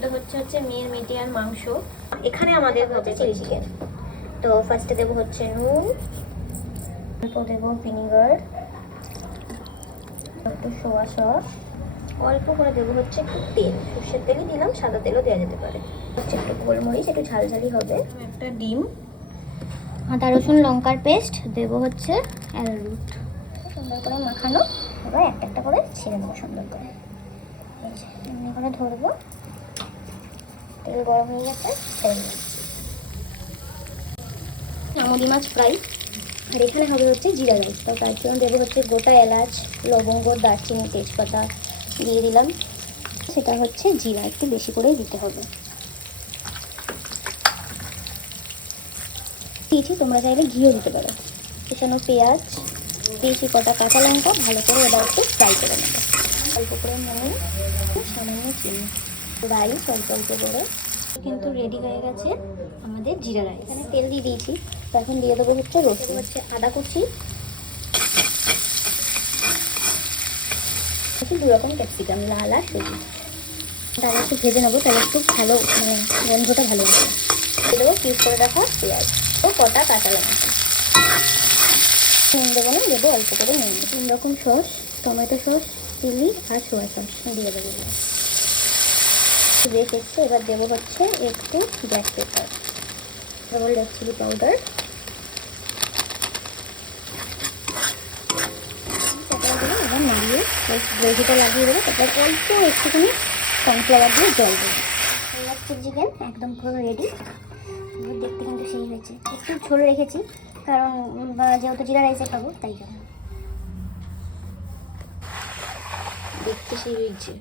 সিদ্ধ হচ্ছে মেয়ের মিডিয়ার মাংস। এখানে আমাদের হচ্ছে চিলি চিকেন। তো ফার্স্টে দেবো হচ্ছে নুন, অল্প দেবো ভিনিগার, একটু সোয়া সস, অল্প করে দেবো হচ্ছে একটু তেল, সর্ষের তেলই দিলাম, সাদা তেলও দেওয়া যেতে পারে। হচ্ছে একটু গোলমরিচ, একটু ঝালঝালি হবে। একটা ডিম, আদা রসুন লঙ্কার পেস্ট, দেবো হচ্ছে অ্যারারুট। সুন্দর করে মাখানো। এবার একটা একটা করে ছেড়ে দেবো সুন্দর করে, এমনি করে ধরবো। তেল গরম হয়ে গেছে, ছেড়ে দিচ্ছি। আমুদি মাছ ফ্রাই। আর এখানে হবে হচ্ছে জিরা রাইস। তো তার জন্য দেবো হচ্ছে গোটা এলাচ, লবঙ্গ, দারচিনি, তেজপাতা দিয়ে দিলাম। সেটা হচ্ছে জিরা একটু বেশি করেই দিতে হবে। দিয়েছি, তোমরা চাইলে ঘিও দিতে পারো। কুচানো পেঁয়াজ দিয়েছি, কটা কাঁচা লঙ্কা, ভালো করে এবার একটু ফ্রাই করে নেবো। অল্প করে নুন, সামান্য চিনি, রাইস অল্প অল্প করে। কিন্তু রেডি হয়ে গেছে আমাদের জিরা রাইস। এখানে তেল দিয়ে দিয়েছি। তো এখন দিয়ে দেবো হচ্ছে রসুন, হচ্ছে আদা কুচি, দু রকম ক্যাপসিকাম, লাল আর সবুজ। তাহলে একটু ভেজে নেবো, তাহলে একটু ভালো মানে গন্ধটা ভালো আসবে। দিয়ে দেবো কিউব করে রাখা পেঁয়াজ ও কটা কাঁচা লঙ্কা। নুন দেবো না, দেবো অল্প করে নুন। 3 রকম সস, টমেটো সস, চিলি আর সোয়া সস দিয়ে দেবো। বেশ এসছে। এবার দেবো হচ্ছে একটু black pepper, double red chilli powder. এবার নাড়িয়ে গ্রেভিটা লাগিয়ে দেবো। তারপর অল্প একটুখানি কর্নফ্লাওয়ার দিয়ে জল দেবো। চিকেন একদম পুরো রেডি। দেখতে কিন্তু সেই হয়েছে। একটু ঝোল রেখেছি, কারণ যেহেতু জিরা রাইসে খাবো তাই জন্য। দেখতে সেই হয়েছে।